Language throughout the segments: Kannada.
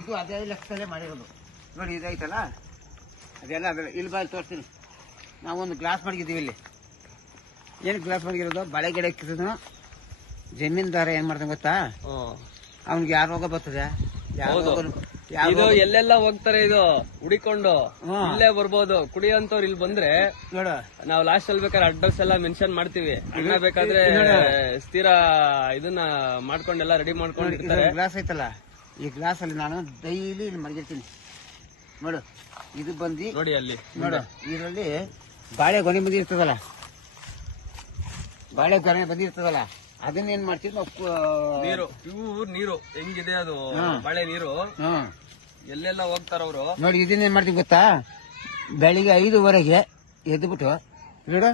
ಇದು ಅದೇ ಲೆಕ್ಕದಲ್ಲೇ ಮಾಡಿರೋದು ನೋಡಿ. ಇದೈತಲ್ಲ ಅದೆಲ್ಲ ಅದೆಲ್ಲ ಇಲ್ಲಿ ಬಾಯಿ ತೋರಿಸ್ತೀನಿ. ನಾವೊಂದು ಗ್ಲಾಸ್ ಮಡಗಿದ್ದೀವಿ ಇಲ್ಲಿ. ಏನು ಗ್ಲಾಸ್ ಮಡಗಿರೋದು? ಬಾಳೆ ಗಿಡ ಕಿಸಿದ್ನು ಜಮೀನ್ದಾರ ಏನ್ ಮಾಡ್ತಾನೆ ಗೊತ್ತಾ? ಅವ್ನಿಗೆ ಯಾವ ರೋಗ ಬರ್ತದೆ, ಇದು ಎಲ್ಲೆಲ್ಲ ಹೋಗ್ತಾರೆ, ಇದು ಹುಡಿಕೊಂಡು ಇಲ್ಲೇ ಬರ್ಬೋದು. ಕುಡಿಯೋಂತವ್ರು ಇಲ್ಲಿ ಬಂದ್ರೆ ನೋಡ, ನಾವು ಲಾಸ್ಟ್ ಅಲ್ಲಿ ಬೇಕಾದ್ರೆ ಅಡ್ರೆಸ್ ಎಲ್ಲ ಮೆನ್ಷನ್ ಮಾಡ್ತೀವಿ. ಅಣ್ಣ ಬೇಕಾದ್ರೆ ಸ್ಥಿರ ಇದನ್ನ ಮಾಡ್ಕೊಂಡೆಲ್ಲ ರೆಡಿ ಮಾಡ್ಕೊಂಡಿರ್ತಾರೆ. ಗ್ಲಾಸ್ ಐತಲ್ಲ, ಈ ಗ್ಲಾಸ್ ಅಲ್ಲಿ ನಾನು ಡೈಲಿ ಇಲ್ಲಿ ಮಡಗಿರ್ತೀನಿ ನೋಡು. ಇದು ಬಂದು ನೋಡಿ ಅಲ್ಲಿ ನೋಡು, ಇದರಲ್ಲಿ ಬಾಳೆ ಗೊನೆ ಬಂದಿರ್ತದಲ್ಲ, ಬಾಳೆ ಗೊನೆ ಬಂದಿರ್ತದಲ್ಲ, ಅದನ್ನೇನ್ ಮಾಡ್ತೀವಿ ನಾವು. ನೀರು ಪ್ಯೂರ್ ನೀರು ಹೆಂಗಿದೆ ಅದು ಬಾಳೆ ನೀರು. ಎಲ್ಲೆಲ್ಲ ಹೋಗ್ತಾರ ಅವರು ನೋಡಿ. ಇದನ್ನೇನ್ ಮಾಡ್ತೀವಿ ಗೊತ್ತಾ? ಬೆಳಿಗ್ಗೆ 5:15 ಎದ್ಬಿಟ್ಟು ನೋಡು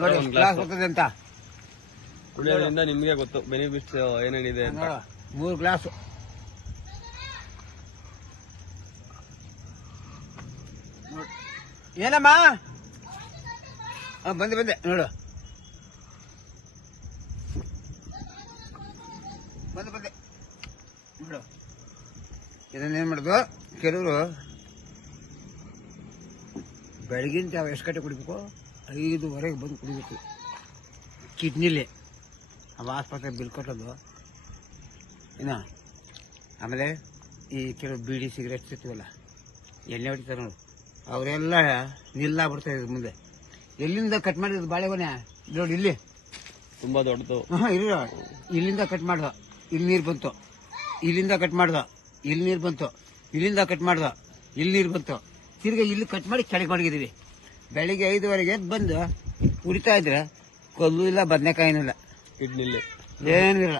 ನೋಡಿ ಗ್ಲಾಸ್ ಹೋಗ್ತದೆ ಅಂತ. ಕುಡಿಯೋದ್ರಿಂದ ನಿಮ್ಗೆ ಗೊತ್ತು ಬೆನಿಫಿಟ್ಸ್ ಏನೇನಿದೆ ಅಂತ. 3 ಗ್ಲಾಸ್ ಏನಮ್ಮ ಬಂದೆ ನೋಡು, ಬಂದೆ ನೋಡು. ಇದನ್ನೇನ್ ಮಾಡುದು, ಕೆಲವರು ಬೆಳಗಿನ ಜಾವ ಎಷ್ಟು ಗಂಟೆ ಕುಡಿಬೇಕು? 5:15 ಬಂದು ಕುಡಿಬೇಕು ಕಿಡ್ನಿಲಿ. ಅವ ಆಸ್ಪತ್ರೆ ಬಿಲ್ ಕೊಟ್ಟದ್ದು ಇನ್ನು. ಆಮೇಲೆ ಈ ಕೆಲವು ಬೀಡಿ ಸಿಗರೇಟ್ ಸಿಗ್ತೀವಲ್ಲ, ಎಣ್ಣೆ ಹೊಡಿತಾರೆ ನೋಡು, ಅವರೆಲ್ಲ ನಿಲ್ಲಾಗ್ಬಿಡ್ತಾರೆ ಇದ್ರ ಮುಂದೆ. ಎಲ್ಲಿಂದ ಕಟ್ ಮಾಡಿದ್ರು ಬಾಳೆಗೊನೆ ನೋಡಿ, ಇಲ್ಲಿ ತುಂಬಾ ದೊಡ್ಡದು. ಇಲ್ಲ, ಇಲ್ಲಿಂದ ಕಟ್ ಮಾಡ್ದ, ಇಲ್ಲಿ ನೀರು ಬಂತು. ಇಲ್ಲಿಂದ ಕಟ್ ಮಾಡ್ದ, ಇಲ್ಲಿ ನೀರು ಬಂತು. ಇಲ್ಲಿಂದ ಕಟ್ ಮಾಡ್ದ, ಇಲ್ಲಿ ನೀರು ಬಂತು. ತಿರ್ಗಿ ಇಲ್ಲಿ ಕಟ್ ಮಾಡಿ ಕೆಳಗೆ ಮಡಗಿದೀವಿ. ಬೆಳಿಗ್ಗೆ 5:15 ಬಂದು ಕುಡಿತಾ ಇದ್ರೆ ಕಲ್ಲು ಇಲ್ಲ, ಬದನೆಕಾಯಿನೂ ಇಲ್ಲ, ಕಿಡ್ನಿಲಿ ಏನಿಲ್ಲ.